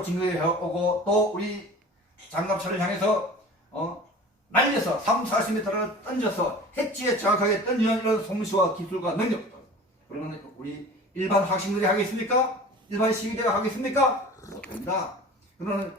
진격해 오고 또 우리 장갑차를 향해서 날려서 3, 40m를 던져서 해치에 정확하게 던지는 이런 솜씨와 기술과 능력. 그러면 우리 일반 학생들이 하겠습니까? 일반 시위대가 하겠습니까? 못합니다. 그러면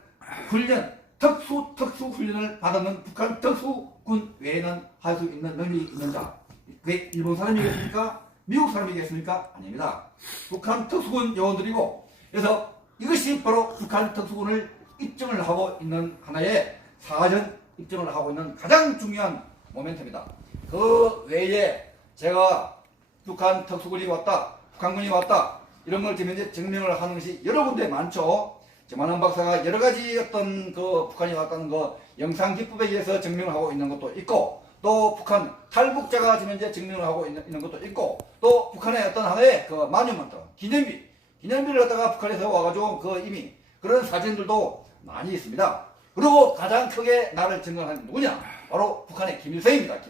훈련, 특수 훈련을 받는 북한 특수군 외에는 할 수 있는 능력이 있는 자. 그게 일본 사람이겠습니까? 미국 사람이겠습니까? 아닙니다. 북한 특수군 요원들이고, 그래서 이것이 바로 북한 특수군을 입증을 하고 있는 하나의 사전 입증을 하고 있는 가장 중요한 모멘트입니다. 그 외에 제가 북한 특수군이 왔다, 북한군이 왔다, 이런 걸 지금 이제 증명을 하는 것이 여러 군데 많죠. 정만원 박사가 여러 가지 어떤 그 북한이 왔다는 거 영상 기법에 의해서 증명을 하고 있는 것도 있고, 또 북한 탈북자가 지금 이제 증명을 하고 있는 것도 있고, 또 북한의 어떤 하나의 그 마뉴먼트, 기념비를 갖다가 북한에서 와가지고 그 이미 그런 사진들도 많이 있습니다. 그리고 가장 크게 나를 증명하는 누구냐? 바로 북한의 김일성입니다.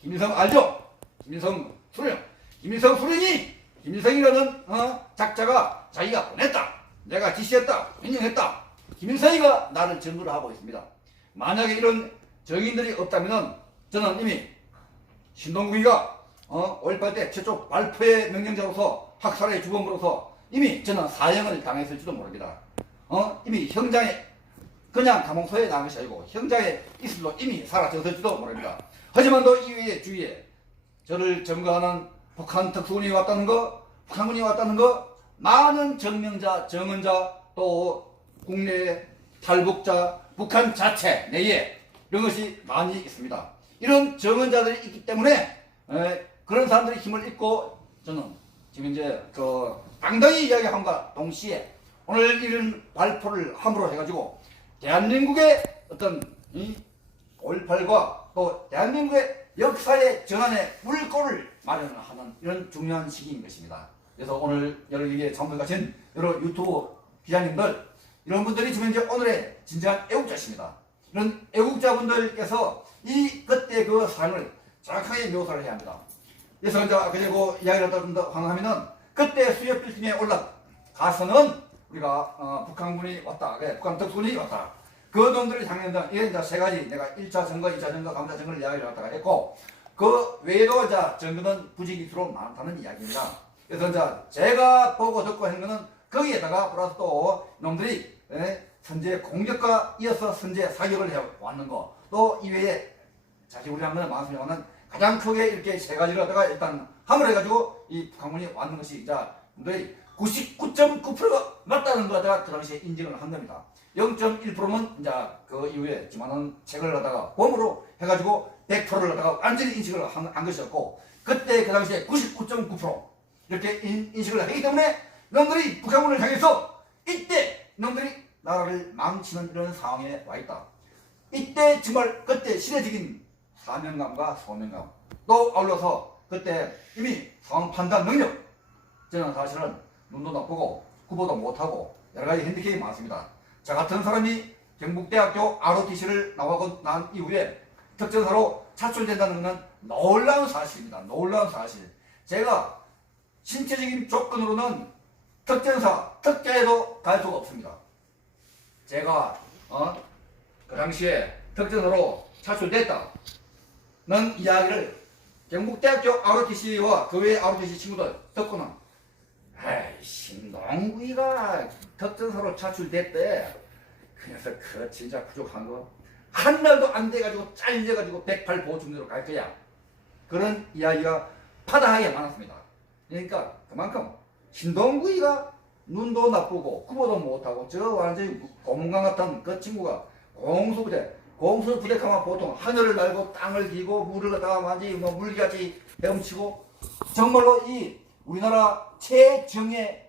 김일성 알죠? 김일성 수령. 김일성 수령이 김일성이라는 작자가 자기가 보냈다, 내가 지시했다, 명령했다. 김일성이가 나를 증거를 하고 있습니다. 만약에 이런 정인들이 없다면은 저는 이미 신동국이가 5.18 때 최초 발포의 명령자로서 학살의 주범으로서 이미 저는 사형을 당했을지도 모릅니다. 이미 형장에 그냥 감옥소에 나온 것이 아니고 형장에 있을도 이미 사라졌을지도 모릅니다. 하지만 또 이외에 주위에 저를 점거하는 북한 특수군이 왔다는 거, 북한군이 왔다는 거, 많은 증명자, 증언자, 또 국내 탈북자, 북한 자체 내에 이런 것이 많이 있습니다. 이런 증언자들이 있기 때문에 그런 사람들의 힘을 입고 저는 지금 이제 당당히 이야기함과 동시에 오늘 이런 발표를 함으로 해가지고 대한민국의 어떤 5.18과 또 대한민국의 역사의 전환의 물꼬를 마련하는 이런 중요한 시기인 것입니다. 그래서 오늘 여러분에게 참석하신 여러 유튜브 기자님들, 이런 분들이 지금 이제 오늘의 진정한 애국자십니다. 이런 애국자분들께서 이 그때 그 상을 정확하게 묘사를 해야 합니다. 그래서 이제 그리고 이야기를 더 하면은 그때 수협 빌딩에 올라가서는 우리가 북한군이 왔다, 북한 특수군이 왔다. 그 놈들을 향해서 이게 이제 세 가지 내가 1차 증거, 2차 증거, 3차 증거를 이야기를 갖다가 했고, 그 외에도 이제 증거는 부지기수로 많다는 이야기입니다. 그래서 이제 제가 보고 듣고 한 거는 거기에다가 플러스 또 놈들이 선제 공격과 이어서 선제 사격을 해왔는 거, 또 이외에 사실 우리 한 번에 많습니다만 가장 크게 이렇게 세 가지를 갖다가 일단 함을 해가지고 이 북한군이 왔는 것이 이제 놈들이 99.9%가 맞다는 거 갖다가 그 당시에 인정을 한 겁니다. 0.1%는 이제 그 이후에 지만한 책을 갖다가 봄으로 해가지고 100%를 갖다가 완전히 인식을 한 것이었고, 그때 그 당시에 99.9% 이렇게 인식을 하기 때문에 놈들이 북한군을 향해서 이때 놈들이 나라를 망치는 이런 상황에 와 있다. 이때 정말 그때 시대적인 사명감과 소명감, 또 아울러서 그때 이미 상황 판단 능력, 저는 사실은 눈도 나쁘고 구보도 못하고 여러 가지 핸디캡이 많습니다. 저 같은 사람이 경북대학교 ROTC를 나오고 난 이후에 특전사로 차출된다는 것은 놀라운 사실입니다. 놀라운 사실. 제가 신체적인 조건으로는 특전사, 특자에도 갈 수가 없습니다. 제가 그 당시에 특전사로 차출됐다는 이야기를 경북대학교 ROTC와 그 외의 ROTC 친구들 듣고는, 에이, 신동구이가 특전사로 차출됐대. 그래서 그 진짜 부족한 거 한 날도 안 돼가지고 잘려가지고 108 보충대로 갈 거야. 그런 이야기가 파다하게 많았습니다. 그러니까 그만큼 신동구이가 눈도 나쁘고 구보도 못하고 저 완전히 고문강 같은 그 친구가 공수부대 가면 보통 하늘을 날고 땅을 기고 물을 갖다가 완전히 물기같이 헤엄치고 정말로 이 우리나라 최정예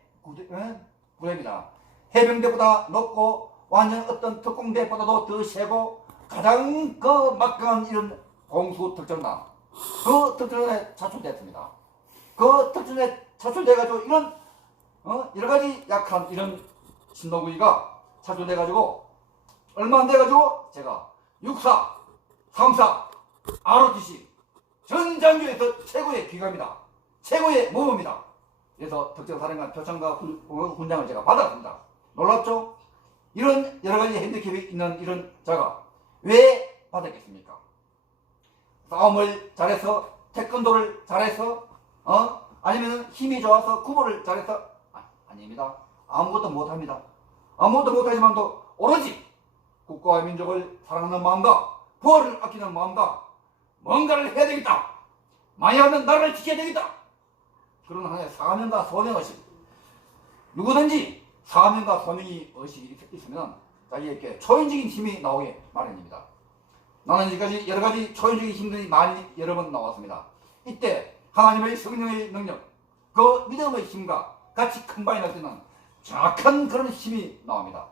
부대입니다. 해병대보다 높고 완전 어떤 특공대보다도 더 세고 가장 그 막강한 이런 공수특전단, 그 특전에 차출됐습니다. 그 특전에 차출돼가지고 이런 여러 가지 약한 이런 신동구이가 차출돼가지고 얼마 안 돼가지고 제가 육사, 삼사, ROTC 전 장교에서 최고의 귀감이다, 최고의 모범이다. 그래서 특전사령관 표창과 훈장을 제가 받았습니다. 놀랍죠? 이런 여러 가지 핸디캡이 있는 이런 자가 왜 받았겠습니까? 싸움을 잘해서, 태권도를 잘해서, 아니면 힘이 좋아서 구보를 잘해서? 아닙니다. 아무것도 못합니다. 아무것도 못하지만도 오로지 국가와 민족을 사랑하는 마음과 부활을 아끼는 마음과 뭔가를 해야 되겠다. 만약하면 나라를 지켜야 되겠다. 그런 하나의 사명과 소명의식. 누구든지 사명과 소명이 의식이 있으면 자기에게 초인적인 힘이 나오게 마련입니다. 나는 지금까지 여러 가지 초인적인 힘들이 많이 여러 번 나왔습니다. 이때 하나님의 성령의 능력, 그 믿음의 힘과 같이 컴바인할 때는 정확한 그런 힘이 나옵니다.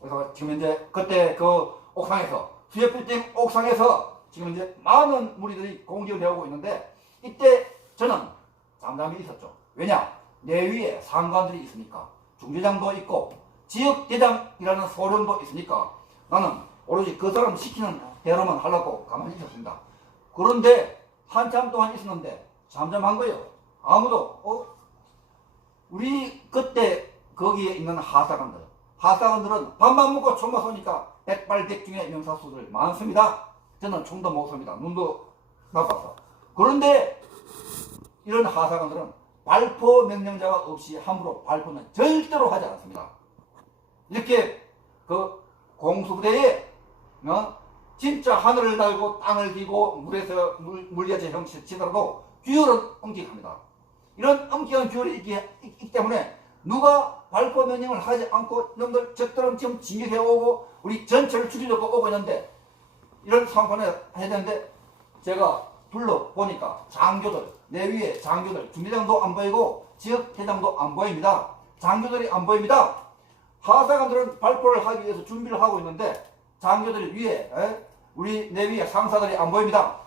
그래서 지금 현재 그때 그 옥상에서, 수협빌딩 옥상에서 지금 이제 많은 무리들이 공격을 해오고 있는데, 이때 저는 잠잠히 있었죠. 왜냐? 내 위에 상관들이 있으니까, 중대장도 있고 지역대장이라는 소령도 있으니까 나는 오로지 그 사람 시키는 대로만 하려고 가만히 있었습니다. 그런데 한참 동안 있었는데 잠잠한 거예요. 아무도 우리 그때 거기에 있는 하사관들은 밥만 먹고 총만 쏘니까 백발백중의 명사수들 많습니다. 저는 총도 못 쏩니다. 눈도 나빠서. 그런데 이런 하사관들은 발포 명령자가 없이 함부로 발포는 절대로 하지 않습니다. 이렇게 그 공수부대에 진짜 하늘을 달고 땅을 기고 물에서 물리아제 형식 치더라도 규율은 엄격합니다. 이런 엄격한 규율이 있기 때문에 누가 발포 명령을 하지 않고 이놈들 적들은 지금 진격해오고 우리 전체를 죽이려고 오고 있는데, 이런 상황을 해야 되는데, 제가 둘러보니까 장교들, 내 위에 장교들, 중대장도 안 보이고 지역대장도 안 보입니다. 장교들이 안 보입니다. 하사관들은 발포를 하기 위해서 준비를 하고 있는데 장교들 위에, 우리 내 위에 상사들이 안 보입니다.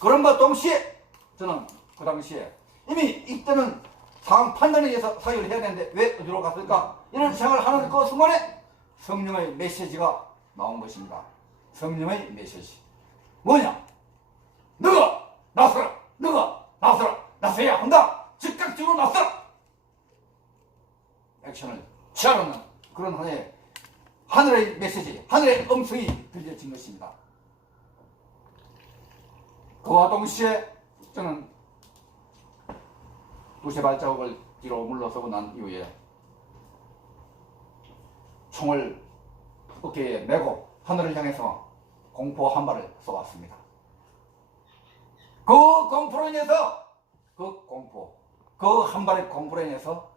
그런과 동시에 저는 그 당시에 이미 이때는 상황 판단에 의해서 사격을 해야 되는데 왜 어디로 갔을까? 이런 생각을 하는 그 순간에 성령의 메시지가 나온 것입니다. 성령의 메시지. 뭐냐? 너가 나서라! 너가 나서라! 나서야 한다! 즉각적으로 나서라! 액션을 취하라는 그런 하나의 하늘의 메시지, 하늘의 음성이 들려진 것입니다. 그와 동시에 저는 두세 발자국을 뒤로 물러서고 난 이후에 총을 어깨에 메고 하늘을 향해서 공포 한 발을 쏘았습니다. 그 공포로 인해서, 그 한 발의 공포로 인해서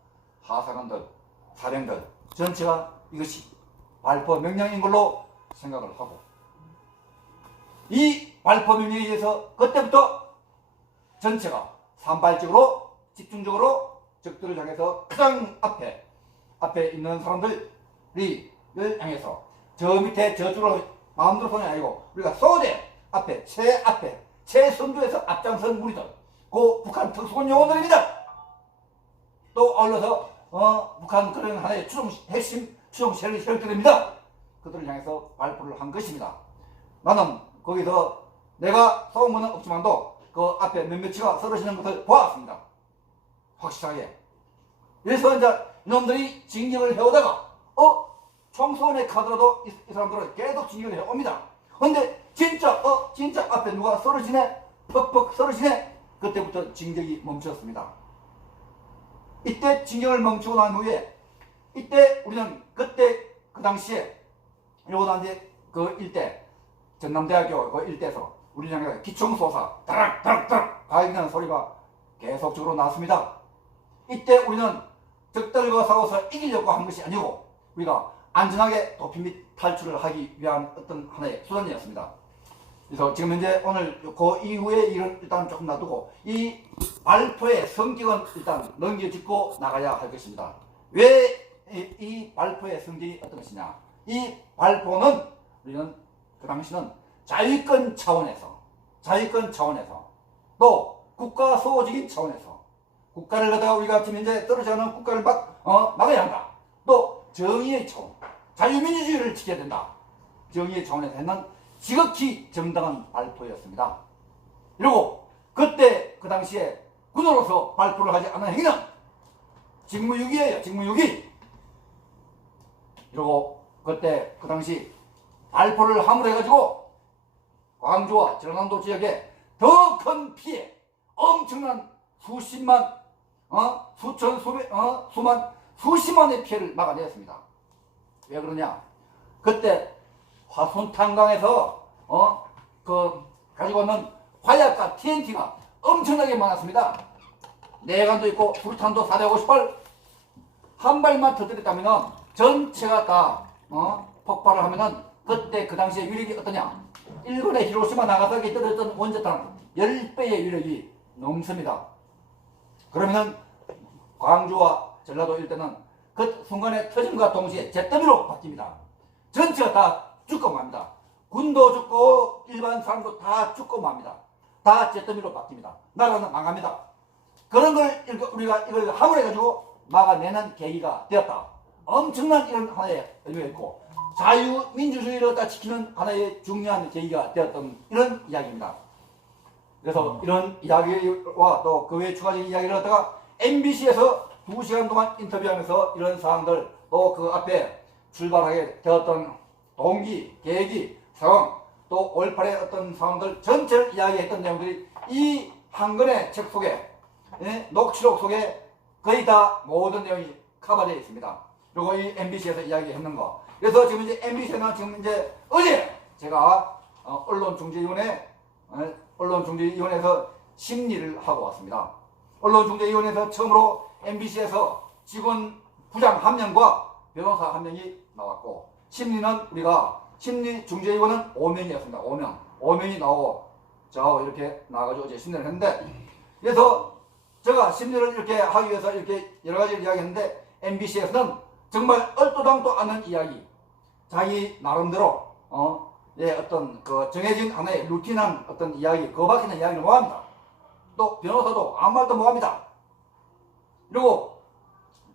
하사관들, 사령들 전체가 이것이 발포 명령인 걸로 생각을 하고, 이 발포 명령에 의해서 그때부터 전체가 산발적으로 집중적으로 적들을 향해서 가장 앞에 있는 사람들이 향해서 저 밑에 저쪽으로 마음대로 쏘는 게 아니고 우리가 소대 앞에 최선두에서 앞장선 무리들, 그 북한 특수군 요원들입니다. 또 아울러서 북한 그런 하나의 핵심 추종 세력들입니다. 그들을 향해서 발포를 한 것입니다. 나는 거기서 내가 쏘은 것은 없지만도 그 앞에 몇몇이가 쓰러지는 것을 보았습니다. 확실하게. 그래서 이제 이놈들이 진격을 해오다가 총선에 가더라도 이 사람들은 계속 진격을 해옵니다. 근데 진짜 앞에 누가 쓰러지네, 퍽퍽 쓰러지네. 그때부터 진격이 멈췄습니다. 이때 진격을 멈추고 난 후에, 이때 우리는 그때 그 당시에 요단대 그 일대, 전남대학교 그 일대에서 우리 향해서 기총소사 다락다락다락 가격이라는 소리가 계속적으로 났습니다. 이때 우리는 적들과 싸워서 이기려고 한 것이 아니고 우리가 안전하게 도피 및 탈출을 하기 위한 어떤 하나의 수단이었습니다. 그래서 지금 현재 오늘 그 이후의 일을 일단 조금 놔두고 이 발포의 성격은 일단 넘겨짚고 나가야 할 것입니다. 왜 이 발포의 성격이 어떤 것이냐? 이 발포는 우리는 그 당시는 자위권 차원에서 또 국가 소적인 차원에서 국가를 갖다가 우리가 지금 현재 떨어져가는 국가를 막아야 한다. 또 정의의 차원, 자유민주주의를 지켜야 된다. 정의의 차원에서 했는 지극히 정당한 발포였습니다. 그리고 그때 그 당시에 군으로서 발포를 하지 않은 행위는 직무유기예요. 직무유기. 그리고 그때 그 당시 발포를 함으로 해가지고 광주와 전라남도 지역에 더 큰 피해, 엄청난 수십만, 수천, 수만, 수십만의 피해를 막아내었습니다. 왜 그러냐? 그때 화순탄강에서 가지고 있는 화약과 TNT가 엄청나게 많았습니다. 내관도 있고 수류탄도 450발, 한 발만 터뜨렸다면 전체가 다 폭발을 하면은 그때 그 당시에 위력이 어떠냐? 일본의 히로시마 나가사키 떨어졌던 원자탄 10배의 위력이 넘습니다. 그러면은 광주와 전라도 일대는 그 순간의 터짐과 동시에 잿더미로 바뀝니다. 전체가 다 죽고 맙니다. 군도 죽고 일반 사람도 다 죽고 맙니다. 다 잿더미로 바뀝니다. 나라는 망합니다. 그런 걸 우리가 이걸 함으로해가지고 막아내는 계기가 되었다. 엄청난 이런 하나의 의미가 있고 자유민주주의를 갖다 지키는 하나의 중요한 계기가 되었던 이런 이야기입니다. 그래서 이런 이야기와 또 그 외 추가적인 이야기를 갖다가 MBC에서 2시간 동안 인터뷰하면서 이런 사항들 또 그 앞에 출발하게 되었던 동기, 계기, 상황 또 올팔의 어떤 상황들 전체를 이야기했던 내용들이 이 한 권의 책 속에 녹취록 속에 거의 다 모든 내용이 커버되어 있습니다. 그리고 이 MBC에서 이야기했는 거. 그래서 지금 이제 MBC는 지금 이제 어제 제가 언론중재위원회에서 심리를 하고 왔습니다. 언론중재위원회에서 처음으로 MBC에서 직원 부장 1명과 변호사 1명이 나왔고 심리는 우리가 심리중재위원은 5명이었습니다. 5명이 나오고 저 이렇게 나와가지고 어제 심리를 했는데 그래서 제가 심리를 이렇게 하기 위해서 이렇게 여러 가지를 이야기했는데 MBC에서는 정말 얼토당도 않는 이야기 자기 나름대로 어떤 그 정해진 하나의 루틴한 어떤 이야기 그거 밖에는 이야기를 못합니다. 또 변호사도 아무 말도 못합니다. 그리고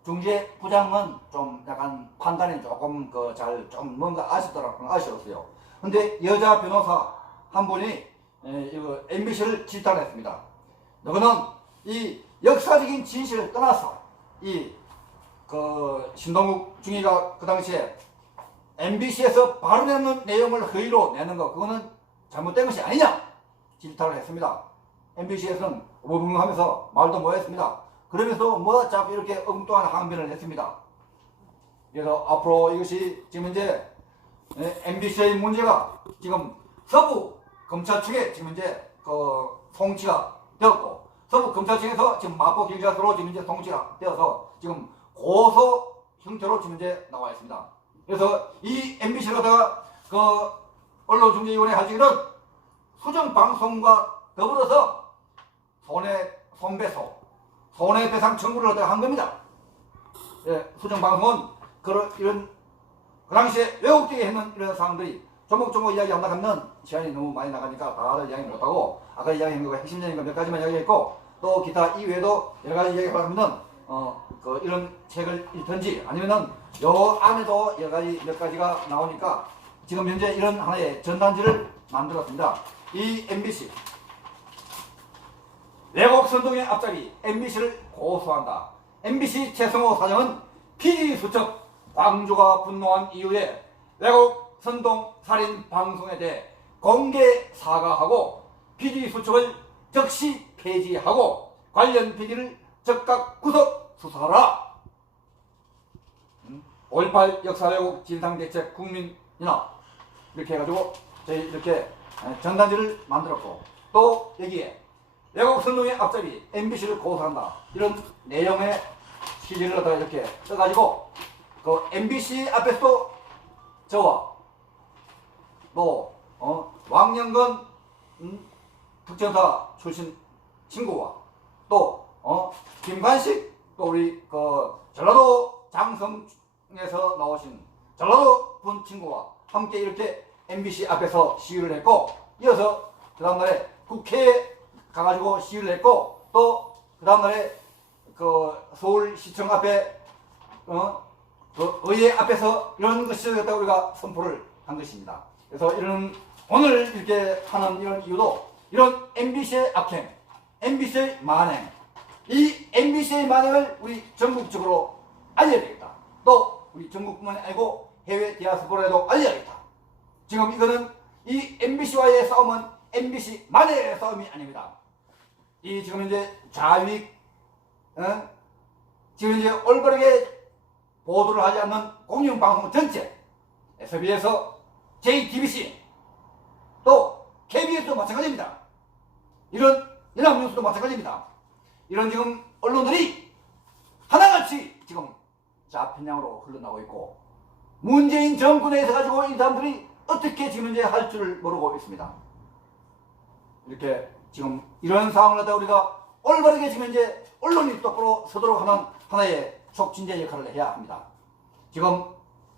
중재부장은 좀 약간 판단이 조금 좀 뭔가 아쉬웠어요. 근데 여자 변호사 한 분이 이거 MBC를 질타했습니다. 너는 이 역사적인 진실을 떠나서 신동국 중위가 그 당시에 MBC에서 발언하는 내용을 허위로 내는 거 그거는 잘못된 것이 아니냐 질타를 했습니다. MBC에서는 어벙벙하면서 말도 못했습니다. 그러면서 뭐 자꾸 이렇게 엉뚱한 항변을 했습니다. 그래서 앞으로 이것이 지금 이제 MBC의 문제가 지금 서부 검찰 측에 지금 이제 송치가 되었고 서부 검찰 측에서 지금 마포경찰서로 지금 이제 송치가 되어서 지금 고소 형태로 지금 이제 나와 있습니다. 그래서 이 MBC를 갖다가 언론중재위원회 할 적에는 수정방송과 더불어서 손해배상 청구를 갖다가 한 겁니다. 예, 수정방송은 이런 그 당시에 왜곡되게 했는 이런 사항들이 조목조목 이야기한다 하면 시간이 너무 많이 나가니까 다들 이야기 못하고 아까 이야기한 거가 핵심적인 거 몇 가지만 이야기했고 또 기타 이외에도 여러 가지 이야기가 하면은 이런 책을 읽든지 아니면은 요 안에도 여러 가지 몇 가지가 나오니까 지금 현재 이런 하나의 전단지를 만들었습니다. 이 MBC 왜곡 선동의 앞자리 MBC를 고소한다. MBC 최성호 사장은 PD수첩 광주가 분노한 이후에 왜곡 선동 살인 방송에 대해 공개 사과하고 PD수첩을 즉시 폐지하고 관련 PD를 즉각 구속 수사하라. 5.18 역사 왜곡 진상대책 국민연합 이렇게 해가지고 저희 이렇게 전단지를 만들었고 또 여기에 왜곡 선동의 앞자리 MBC를 고소한다 이런 내용의 시리를 갖다가 이렇게 써가지고 MBC 앞에서 저와 또 왕영건 특전사 출신 친구와 또 김관식 또 우리 전라도 장성에서 나오신 전라도 분 친구와 함께 이렇게 MBC 앞에서 시위를 했고 이어서 그 다음날에 국회에 가가지고 시위를 했고 또 그 다음날에 서울시청 앞에 의회 앞에서 이런 것을 갖다가 우리가 선포를 한 것입니다. 그래서 오늘 이렇게 하는 이런 이유도 이런 MBC의 악행, MBC의 만행, 이 MBC의 만행을 우리 전국적으로 알려야 되겠다. 또 우리 전국뿐만이 아니고 해외 디아스포라에도 알려야겠다. 지금 이거는 이 MBC와의 싸움은 MBC만의 싸움이 아닙니다. 이 지금 이제 좌익, 지금 이제 올바르게 보도를 하지 않는 공영방송 전체, SBS, JTBC, 또 KBS도 마찬가지입니다. 이런 연합뉴스도 마찬가지입니다. 이런 지금 언론들이 하나같이 지금 좌편향으로 흘러나오고 있고, 문재인 정권에서 가지고 이 사람들이 어떻게 지금 이제 할 줄 모르고 있습니다. 이렇게 지금 이런 상황을 갖다 우리가 올바르게 지금 이제 언론이 똑바로 서도록 하는 하나의 촉진제 역할을 해야 합니다. 지금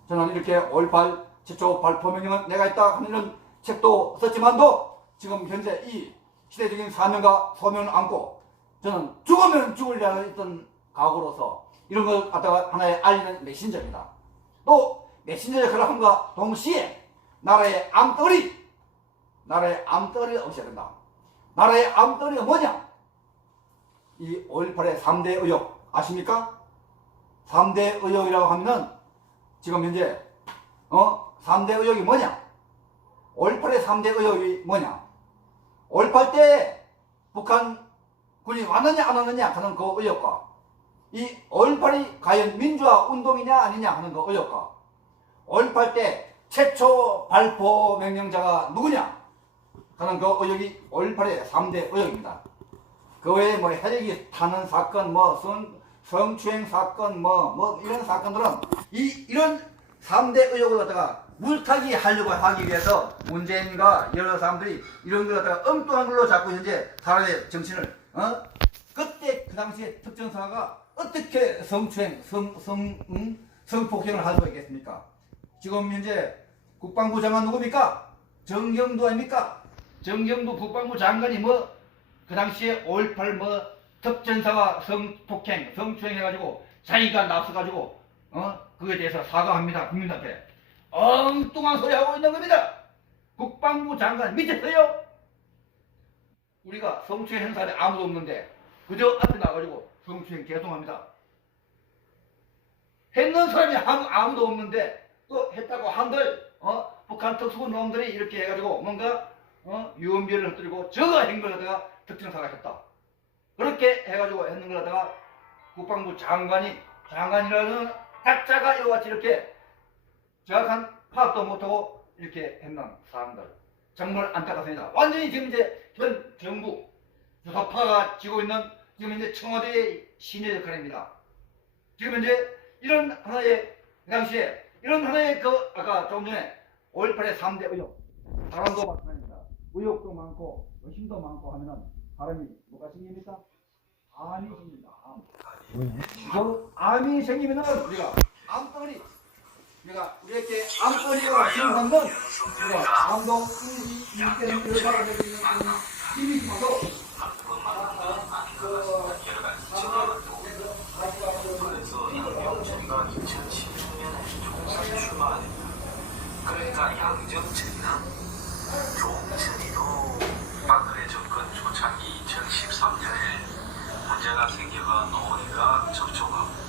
저는 이렇게 5.18 최초 발포 명령은 내가 있다 하는 이런 책도 썼지만도 지금 현재 이 시대적인 사명과 소명을 안고 저는 죽으면 죽으려 했던 각오로서 이런 걸 갖다가 하나의 알리는 메신저입니다. 또 메신저 역할을 함과 동시에 나라의 암덩어리를 없애야 된다. 나라의 암덩어리가 뭐냐? 이 5.18의 3대 의혹 아십니까? 3대 의혹이라고 하면은 지금 현재 3대 의혹이 뭐냐? 5.18의 3대 의혹이 뭐냐? 5.18 때 북한군이 왔느냐 안 왔느냐 하는 그 의혹과 이 5.18이 과연 민주화 운동이냐 아니냐 하는 그 의혹과 5.18 때 최초 발포 명령자가 누구냐 하는 그 의혹이 5.18의 3대 의혹입니다. 그 외에 뭐 헬기 타는 사건, 뭐 성추행 사건, 뭐 이런 사건들은 이런 3대 의혹을 갖다가 물타기 하려고 하기 위해서 문재인과 여러 사람들이 이런 걸 갖다가 엉뚱한 걸로 자꾸 현재 사람의 정신을 그때 그 당시에 특정사가 어떻게 성추행, 성폭행을 할 수가 있겠습니까? 지금 현재 국방부 장관 누굽니까? 정경도 아닙니까? 정경도 국방부 장관이 뭐 그 당시에 5.18 뭐 특전사와 성폭행, 성추행 해가지고 자기가 나서가지고 그거에 대해서 사과합니다. 국민한테. 엉뚱한 소리 하고 있는 겁니다. 국방부 장관 미쳤어요? 우리가 성추행 한 사람이 아무도 없는데 그저 앞에 나가지고 성추행 계속합니다. 했는 사람이 아무도 없는데 또 했다고 한들 북한 특수군 놈들이 이렇게 해가지고 뭔가 유언비어를 흩뜨리고 저거 한 걸 갖다가 특정사가 했다. 그렇게 해가지고 했는 걸 갖다가 국방부 장관이라는 각자가 이와 같이 이렇게 정확한 파악도 못하고 이렇게 했는 사람들 정말 안타깝습니다. 완전히 지금 이제 현 정부 주사파가 쥐고 있는 지금 이제 청와대의 신의 역할입니다. 지금 이제 이런 하나의 그 당시에 이런 하나의 그 아까 조금 전에 5.18의 3대 의혹 사람도 마찬가지입니다. 의혹도 많고 의심도 많고 하면은 사람이 뭐가 생깁니까? 암이 생깁니다. 그 암이 생기면은 우리가 암덩어리 우리에게 암덩어리가 생긴 건 우리가 암동 인지는 결과가 되고 있는 힘이 있어서 그러니까 양정천이나 종천이도 박근혜 정권 초창기 2013년에 문제가 생겨가 논의가 접촉하고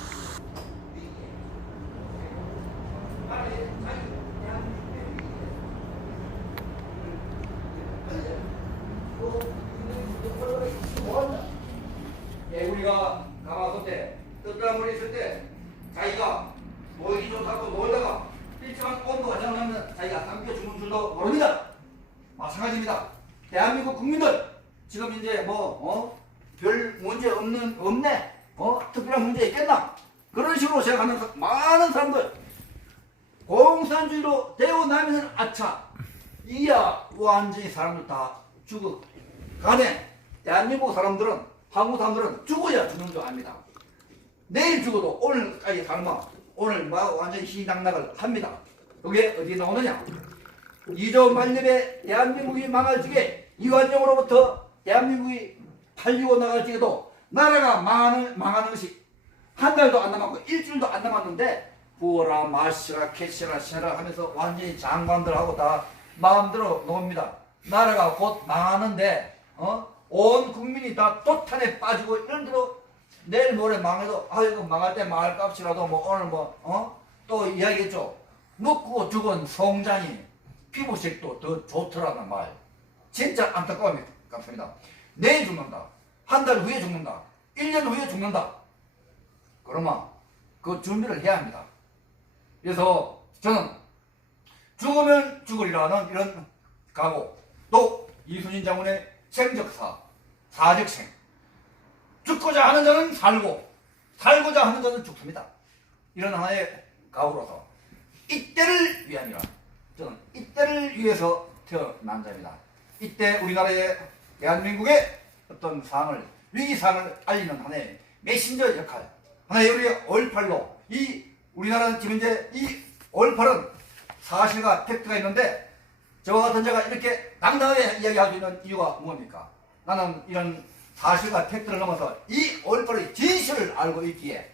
우리가 가마솥 때 뜨뜻한 있을 때 자기가 놀기 좋다고 놀다가 일정한 온도가 정하면 자기가 삼켜 죽는 줄도 모릅니다. 마찬가지입니다. 대한민국 국민들 지금 이제 별 문제 없네 특별한 문제 있겠나 그런 식으로 생각하는 많은 사람들 공산주의로 되어나면은 아차 이야 완전히 사람들 다 죽어가네. 대한민국 사람들은 한국 사람들은 죽어야 죽는 줄 압니다. 내일 죽어도 오늘까지 살면 오늘 완전히 희낙낙을 합니다. 그게 어디 나오느냐? 2조 만렙에 대한민국이 망할 적에 이완용으로부터 대한민국이 팔리고 나갈 적에도 나라가 망하는 것이 한 달도 안 남았고 일주일도 안 남았는데 부어라 마시라 캐시라 셔라 하면서 완전히 장관들하고 다 마음대로 놉니다. 나라가 곧 망하는데 온 국민이 다 도탄에 빠지고 이런 대로 내일 모레 망해도 이거 망할 때 망할 값이라도 오늘 또 이야기했죠. 먹고 죽은 송장이 피부색도 더 좋더라는 말. 진짜 안타깝습니다. 내일 죽는다. 한 달 후에 죽는다. 1년 후에 죽는다. 그러면 그 준비를 해야 합니다. 그래서 저는 죽으면 죽으리라는 이런 각오, 또 이순신 장군의 생적사, 사적생, 죽고자 하는 자는 살고 살고자 하는 자는 죽습니다. 이런 하나의 각오로서 이때를 위함이라, 저는 이때를 위해서 태어난 자입니다. 이때 우리나라의 대한민국의 어떤 상을, 위기상을 알리는 하나의 메신저 역할, 하나의 우리의 5.18로, 이 우리나라는 지금 이제 이 5.18은 사실과 팩트가 있는데 저와 같은 자가 이렇게 당당하게 이야기할 수 있는 이유가 뭡니까? 나는 이런 사실과 팩트를 넘어서 이 5.18의 진실을 알고 있기에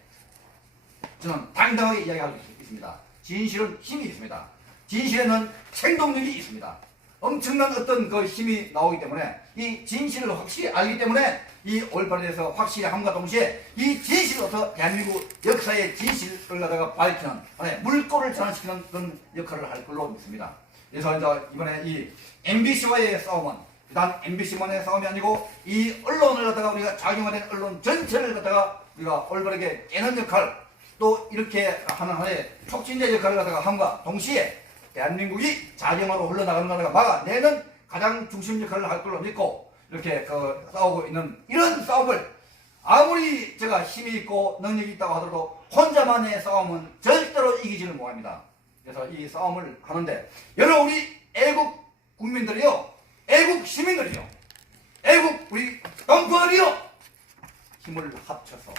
저는 당당하게 이야기할 수 있습니다. 진실은 힘이 있습니다. 진실에는 생동력이 있습니다. 엄청난 어떤 그 힘이 나오기 때문에 이 진실을 확실히 알기 때문에 이 5.18에 대해서 확실히 함과 동시에 이 진실로서 대한민국 역사의 진실을 갖다가 밝히는, 물꼬를 전환시키는 그런 역할을 할 걸로 믿습니다. 그래서 이제 이번에 이 MBC와의 싸움은 비단 MBC만의 싸움이 아니고 이 언론을 갖다가 우리가 작용화된 언론 전체를 갖다가 우리가 올바르게 깨는 역할, 또 이렇게 하는 하나의 촉진제 역할을 갖다가 함과 동시에 대한민국이 자정으로 흘러나가는 것을 막아내는 가장 중심 역할을 할 걸로 믿고 이렇게 싸우고 있는 이런 싸움을 아무리 제가 힘이 있고 능력이 있다고 하더라도 혼자만의 싸움은 절대로 이기지를 못합니다. 그래서 이 싸움을 하는데 여러분, 우리 애국 국민들이요, 애국 시민들이요, 애국 우리 덤프들이요, 힘을 합쳐서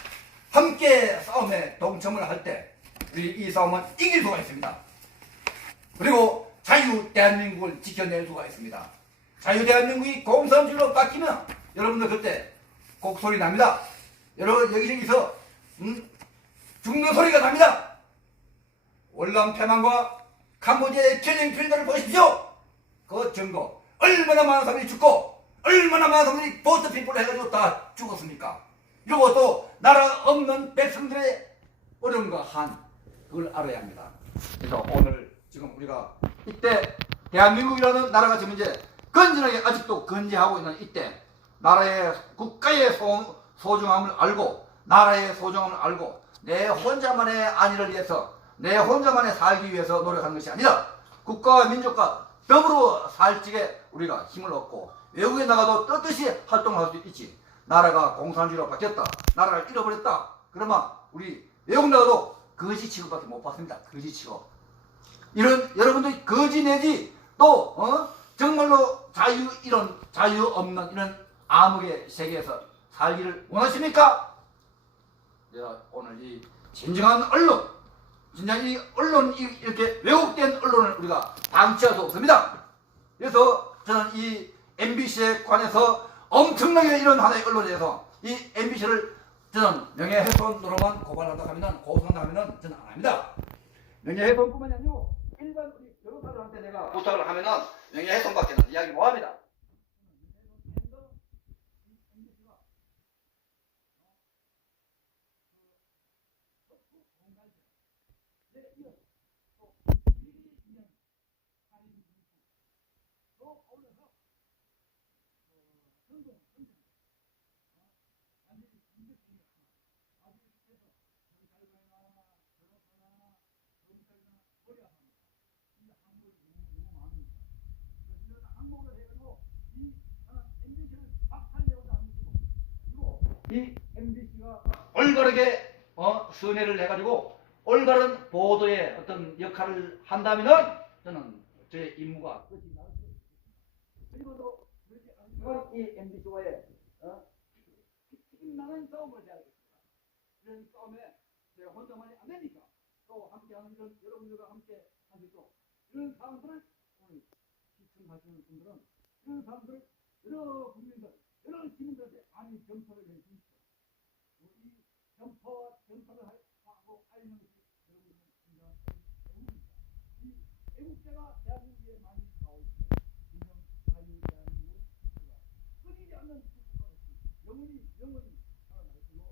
함께 싸움에 동참을 할 때 우리 이 싸움은 이길 수가 있습니다. 그리고 자유 대한민국을 지켜낼 수가 있습니다. 자유 대한민국이 공산주의로 바뀌면 여러분들 그때 곡소리 납니다. 여러분 여기저기서 죽는 소리가 납니다. 월남 패망과 캄보디아의 킬링 필드를 보십시오. 그 증거, 얼마나 많은 사람들이 죽고 얼마나 많은 사람들이 보트 피플을 해가지고 다 죽었습니까? 그리고 또 나라 없는 백성들의 어려움과 한, 그걸 알아야 합니다. 그래서 오늘 지금 우리가 이때 대한민국이라는 나라가 지금 이제 건전하게 아직도 건재하고 있는 이때 나라의 국가의 소중함을 알고 나라의 소중함을 알고 내 혼자만의 안위를 위해서 내 혼자만의 살기 위해서 노력하는 것이 아니라 국가와 민족과 더불어 살 적에 우리가 힘을 얻고 외국에 나가도 떳떳이 활동할 수 있지. 나라가 공산주의로 바뀌었다, 나라를 잃어버렸다 그러면 우리 외국 나가도 거지 취급밖에 못 받습니다. 거지 취급. 이런 여러분들이 거지 내지 또 정말로 이런 자유 없는 이런 암흑의 세계에서 살기를 원하십니까? 내가 오늘 이 진정한 언론, 진짜 이 언론, 이렇게 왜곡된 언론을 우리가 방치할 수 없습니다. 그래서 저는 이 MBC에 관해서 엄청나게 이런 하나의 언론에 대해서 이 MBC를 저는 명예훼손으로만 고발한다 하면, 고소한다 하면 저는 안 합니다. 명예훼손뿐만이 아니고 일반 우리 변호사들한테 내가 부탁을 하면은 명예훼손밖에는 이야기 못합니다. 이 MBC가 올바르게 선회를 해가지고 올바른 보도의 어떤 역할을 한다면은 저는 제 임무가 끝이 나을 수 있습니다. 그리고 또 이 MBC와의 책임나는 싸움을 해야겠습니다. 이런 싸움에 제가 혼자만이 안 되니까 또 함께하는 이런 여러분들과 함께 할 수 있도록 이런 사람들을 오늘 시청하시는 분들은 이런 사람들을 여러 국민들, 여러 시민들한테 많이 전파를 해 주십시오. 이 전파를 하고 알리는 것이 여러분들의 중요한 애국입니다. 이 애국자가 대한민국에 많이 나오고 있습니다. 진정 자유 대한민국을 끊이지 않는 축구가 없이 영원히 살아날 걸로 믿습니다.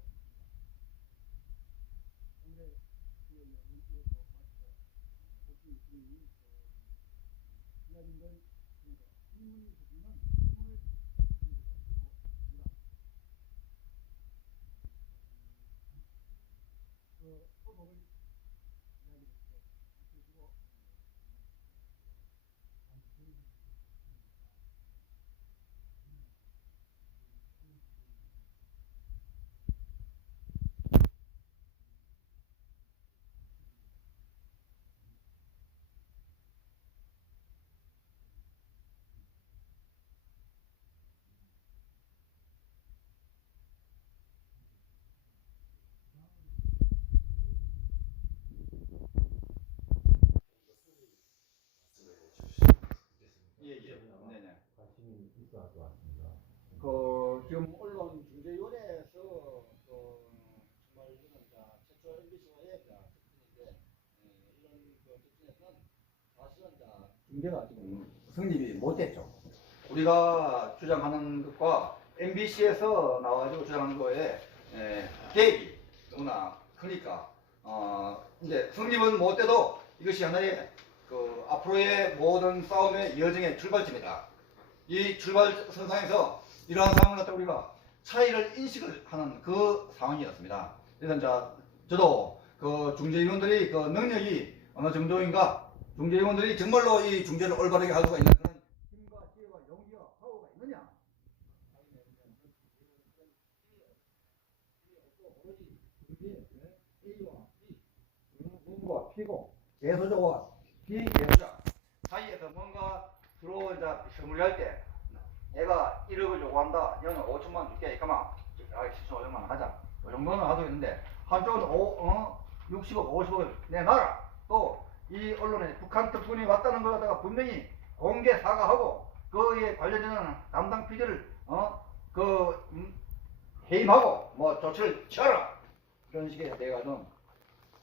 오늘의 기회를 연구해서 마치고 네네. 관심이 있어 할 것 같습니다. 지금 언론 중재위원회에서 정말 이거는 최초 MBC와의 특징인데 이런 특징에서는 사실은 중재가 지금 성립이 못됐죠. 우리가 주장하는 것과 MBC에서 나와가지고 주장하는 거에 갭이 너무나 크니까 이제 성립은 못돼도 이것이 하나의 앞으로의 모든 싸움의 여정의 출발점이다. 이 출발선상에서 이러한 상황을 갖다 우리가 차이를 인식을 하는 그 상황이었습니다. 그래서 저도 중재위원들의 능력이 어느 정도인가, 중재위원들이 정말로 이 중재를 올바르게 할 수가 있는 그런 힘과 지혜와 용기와 파워가 있느냐. A와 B고 예소자와 비예소자 사이에서 뭔가 서로 이제 스물할 때 내가 1억을 요구한다. 너는 5천만 줄게. 그러면 7,500만 하자. 이 정도는 하고 있는데 한쪽은 60억, 50억을 내놔라. 또 이 언론에 북한 특수군이 왔다는 걸 갖다가 분명히 공개 사과하고 그에 관련되는 담당 PD를 해임하고 뭐 조치를 취하라. 그런 식의 돼가지고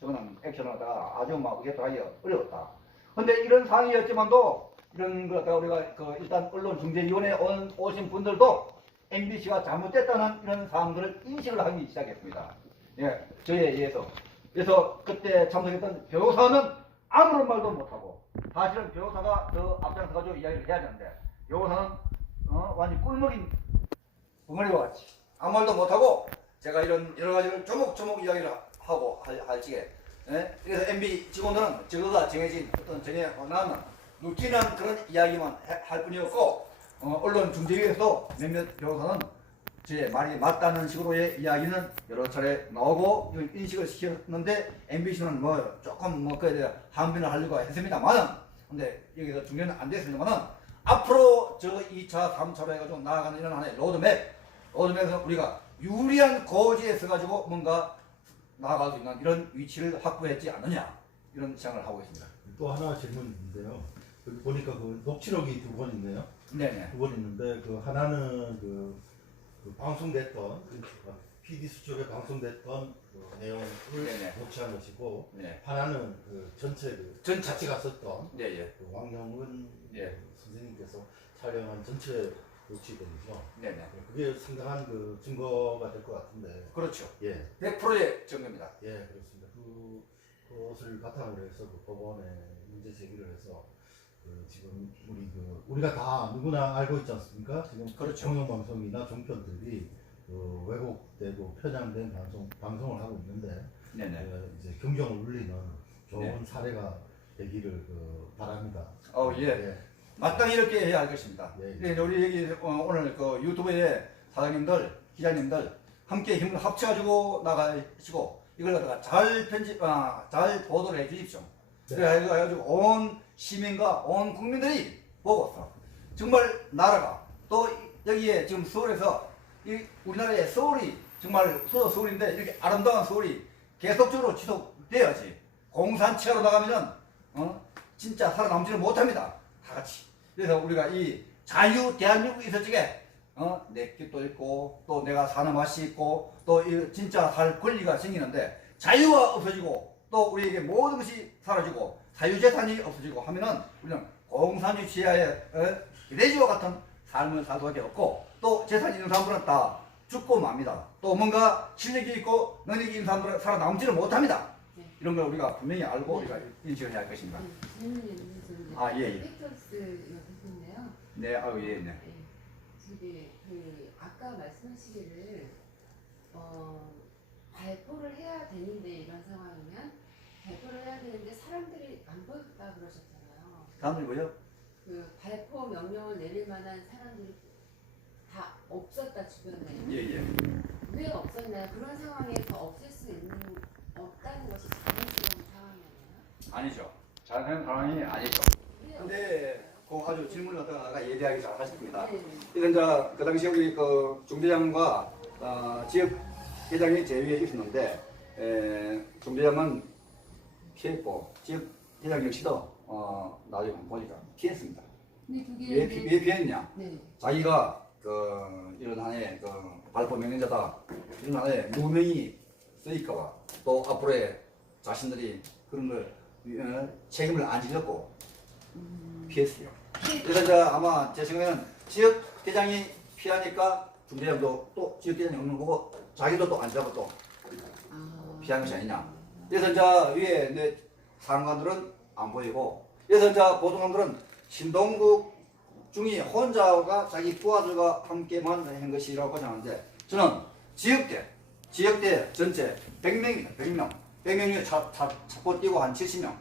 저거는 액션을 갖다가 아주 막 의협하기 어려웠다. 근데 이런 상황이었지만도 이런 거 갖다가 우리가 일단 언론 중재위원회에 오신 분들도 MBC가 잘못됐다는 이런 사항들을 인식을 하기 시작했습니다. 예, 저에 의해서. 그래서 그때 참석했던 변호사는 아무런 말도 못하고 사실은 변호사가 더 앞장서가지고 이야기를 해야 되는데 변호사는 완전 꿀먹인 붕어리와 같이 아무 말도 못하고 제가 이런 여러 가지를 조목조목 이야기를 하고 할 적에 그래서 MB 직원들은 저거가 정해진 어떤 정해 나는 루틴한 그런 이야기만 할 뿐이었고 언론 중재위에서 몇몇 변호사는 제 말이 맞다는 식으로의 이야기는 여러 차례 나오고 인식을 시켰는데 MBC는 뭐 조금 그에 대해 항변을 하려고 했습니다만은 근데 여기서 중재는 안 됐습니다만은 앞으로 저 2차, 3차로 해가지고 나아가는 이런 하나의 로드맵에서 우리가 유리한 고지에 서가지고 뭔가 나아갈 수 있는 이런 위치를 확보했지 않느냐 이런 생각을 하고 있습니다. 또 하나 질문인데요. 여기 보니까 녹취록이 2번 있네요. 네네. 2번 있는데 하나는 방송됐던 PD 수첩에 방송됐던 내용을 네네. 녹취한 것이고 네. 하나는 전체 같이 갔었던 네네. 왕영은 예. 선생님께서 촬영한 전체 녹취록이죠. 네네. 그게 상당한 증거가 될 것 같은데. 그렇죠. 예. 100%의 증거입니다. 예, 그렇습니다. 그것을 바탕으로 해서 법원에 문제 제기를 해서 지금 우리가 다 누구나 알고 있지 않습니까? 지금 그렇죠. 공영방송이나 종편들이 왜곡되고 편향된 방송을 하고 있는데 네네. 이제 경종을 울리는 좋은 네. 사례가 되기를 바랍니다. 예. 예. 마땅히 이렇게 해야 할 것입니다. 예. 네, 우리 여기 오늘 유튜브에 사장님들, 기자님들 함께 힘을 합쳐가지고 나가시고 이걸 갖다가 잘 잘 보도를 해 주십시오. 네. 그래가지고 온 시민과 온 국민들이 보고서 정말 나라가 또 여기에 지금 서울에서 우리나라의 서울이 정말 서울인데 이렇게 아름다운 서울이 계속적으로 지속돼야지 공산치하러 나가면은 진짜 살아남지를 못합니다. 다 같이. 그래서 우리가 이 자유 대한민국이 있을 적에 내 깃도 있고 또 내가 사는 맛이 있고 또 진짜 살 권리가 생기는데 자유가 없어지고 또 우리에게 모든 것이 사라지고 사유재산이 없어지고 하면은 우리는 공산주의 지하에 기대지와 같은 삶을 살 수밖에 없고 또 재산이 있는 사람들은 다 죽고 맙니다. 또 뭔가 실력이 있고 능력이 있는 사람들은 살아남지를 못합니다. 이런 걸 우리가 분명히 알고 우리가 인식을 해야 할 것입니다. 질문이 있는데 아, 예, 예. 팩터스 옆에인데요. 네, 아유, 예, 네. 저기 아까 말씀하시기를 발표를 해야 되는데 이런 상황이면 발표를 해야 되는데 사람들이 안 보였다 그러셨잖아요. 다음은 뭐요? 그 발표 명령을 내릴 만한 사람들이 다 없었다 주변에. 예, 예. 왜 없었나요? 그런 상황에서 없을 수 없다는 것이 자연스러운 상황이었나요? 아니죠. 자연스러운 상황이 아니죠. 왜 근데 그 아주 질문을 갖다가 예리하게 잘 하셨습니다. 네. 이런 이제 그 당시에 우리 그 중대장과 지역 대장이 제위에 있었는데 중대장은 피했고 지역 대장 역시도 나중에 보니까 피했습니다. 근데 그게 왜 피했냐? 네. 자기가 이런 한해 발포 명령자다 이런 한해 누명이 쓰일까봐 또 앞으로의 자신들이 그런 걸 책임을 안 지렸고 피했어요. 그래서 이제 아마 제 생각에는 지역 대장이 피하니까 중대장도 또 지역 대장이 없는 거고 자기도 또 안 잡고 또 피한 것이 아니냐. 그래서 이제 위에 내 상관들은 안 보이고 그래서 이제 보통관들은 신동국 중이 혼자가 자기 부하들과 함께만 한 것이라고 생각하는데 저는 지역대 전체 100명입니다. 100명 중에 차포 뛰고 한 70명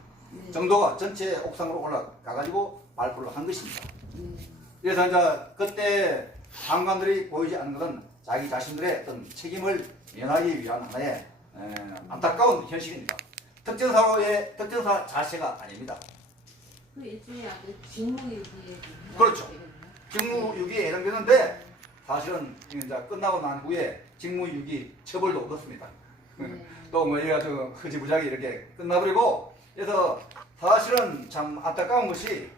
정도가 전체 옥상으로 올라가가지고 발표를 한 것입니다. 그래서 이제 그때 상관들이 보이지 않는 것은 자기 자신들의 어떤 책임을 면하기 위한 하나의 안타까운 현실입니다. 특정사 자체가 아닙니다. 그 일종의 아주 직무유기에 그렇죠. 직무유기에 해당되는데 사실은 이제 끝나고 난 후에 직무유기 처벌도 없었습니다. 또 뭐 이래가지고 흐지부작이 이렇게 끝나버리고 그래서 사실은 참 안타까운 것이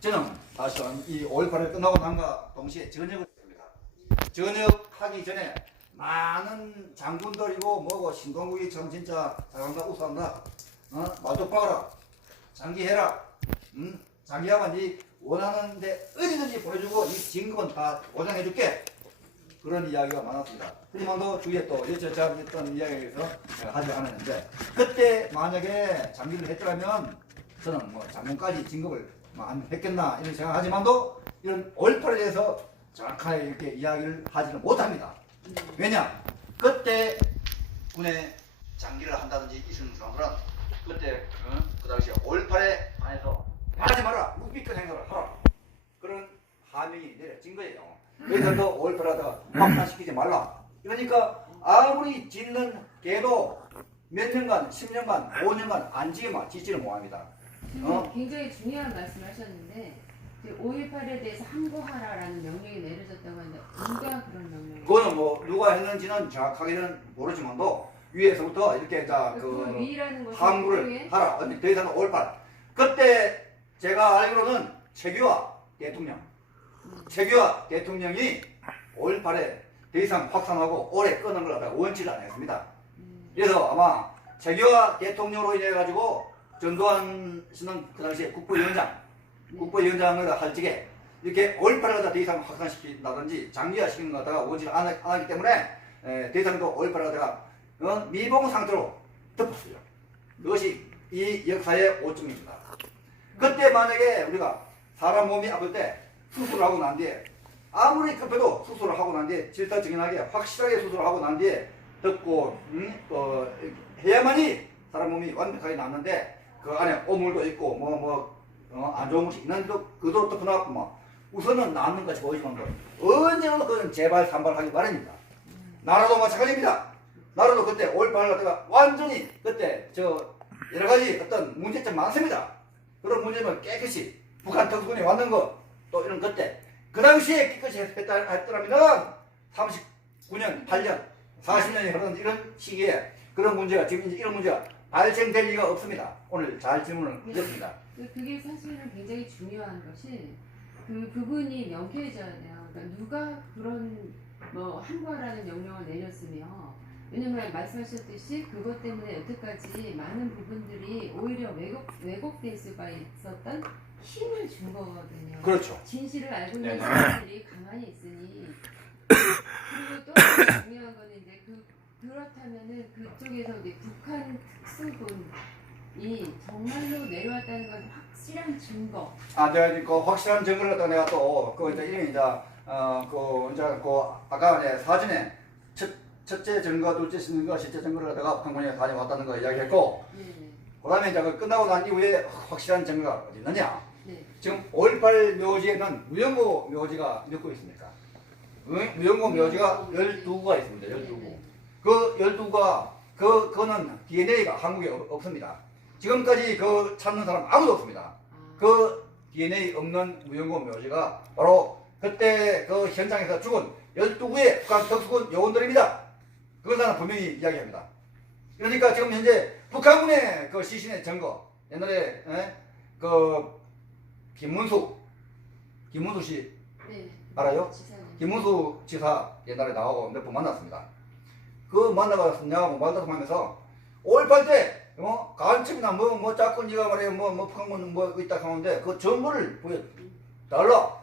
저는 사실은 이 5.18이 끝나고 난과 동시에 전역을 했습니다. 전역하기 전에 많은 장군들이고 뭐고 신동국이 참 진짜 잘한다 우수한다 말도 봐라 장기해라 장기하면 네 원하는데 어디든지 보내주고 이 진급은 다 보장해줄게 그런 이야기가 많았습니다. 하지만도 주위에 또 여쭤자 했던 이야기에서 하지 않았는데 그때 만약에 장기를 했더라면 저는 뭐 장군까지 진급을 안 했겠나 이런 생각하지만도 이런 5.18에 대해서 정확하게 이렇게 이야기를 하지는 못합니다. 왜냐? 그때 군에 장기를 한다든지 이런 사람들은 그때 그 당시에 5.18에 관해서 말하지 마라 묵비권 행사를 하라 그런 하명이 내려진 거예요. 그래서 또 5.18 하다가 확산시키지 말라 그러니까 아무리 짓는 개도 몇 년간 10년간 5년간 안 지게만 짓지를 못합니다. 지금 굉장히 중요한 말씀을 하셨는데 5.18에 대해서 항거하라라는 명령이 내려졌다고 하는데 누가 그런 명령을? 그거는 뭐 누가 했는지는 정확하게는 모르지만도 위에서부터 이렇게 그 위라는 것은 항구를 일종의 하라. 더 이상 5.18 그때 제가 알기로는 최규하 대통령이 5.18에 더 이상 확산하고 오래 끄는 걸 갖다가 원치를 안 했습니다. 그래서 아마 최규하 대통령으로 인해 가지고 전두환 씨는 그 당시에 국부위원장을 할 적에 이렇게 5.18을 갖다 더 이상 확산시킨다든지 장기화시키는 것 갖다가 원치를 안 하기 때문에 더 이상도 5.18을 갖다가 미봉 상태로 덮었어요. 그것이 이 역사의 오점입니다. 그때 만약에 우리가 사람 몸이 아플 때 수술을 하고 난 뒤에 아무리 급해도 수술을 하고 난 뒤에 질서정연하게 확실하게 수술을 하고 난 뒤에 덮고 해야만이 사람 몸이 완벽하게 낫는데 그 안에 오물도 있고 안 좋은 것이 있는데도 그대로 덮어놨고 우선은 낫는 것이 보이지만 언제나 그건 재발 산발하기 마련입니다. 나라도 마찬가지입니다. 나라도 그때 5.18 갖다가 완전히 그때 여러 가지 어떤 문제점 많습니다. 그런 문제는 깨끗이 북한 특수군이 왔는 거 또 이런 그때 그 당시에 깨끗이 했더라면 39년, 8년, 40년이 흐른 이런 시기에 그런 문제가 지금 이제 이런 문제가 발생될 리가 없습니다. 오늘 잘 질문을 드렸습니다. 그게 사실은 굉장히 중요한 것이 그 부분이 명쾌해져야 돼요. 그러니까 누가 그런 항거하라는 명령을 내렸으며 왜냐면 말씀하셨듯이 그것 때문에 여태까지 많은 부분들이 오히려 왜곡될 수가 있었던 힘을 준 거거든요. 그렇죠. 진실을 알고 있는 네. 사람들이 가만히 있으니 그리고 또 하나 중요한 거는 이제 그 그렇다면은 그쪽에서 이제 북한 특수군이 정말로 내려왔다는 건 확실한 증거. 내가 이제 그 확실한 증거를 갖다가 내가 또, 그 이제 이름이 이제, 아까 이제 사진에 첫째 증거, 둘째 증거, 셋째 증거를 갖다가 북한군이 가져왔다는 거 이야기했고, 네네. 그 다음에 이제 그 끝나고 난 이후에 확실한 증거가 어디 있느냐? 네. 지금 5.18 묘지에는 무연고 묘지가 몇 구 있습니까? 무연고 묘지가 12구가 있습니다. 12구. 그 12구가, 그거는 DNA가 한국에 없습니다. 지금까지 그 찾는 사람 아무도 없습니다. 그 DNA 없는 무연고 묘지가 바로 그때 그 현장에서 죽은 12구의 북한 특수군 요원들입니다. 그걸 나는 분명히 이야기합니다. 그러니까 지금 현재 북한군의 그 시신의 증거, 옛날에 그 김문수 씨 네. 알아요? 지사님. 김문수 지사 옛날에 나하고 몇 번 만났습니다. 그 만나가서 내하고 말다툼하면서 5.18 때 간첩이나 뭐 자꾸 네가 말이야 뭐 북한군 뭐 있다 하는데 그 증거를 보여달라.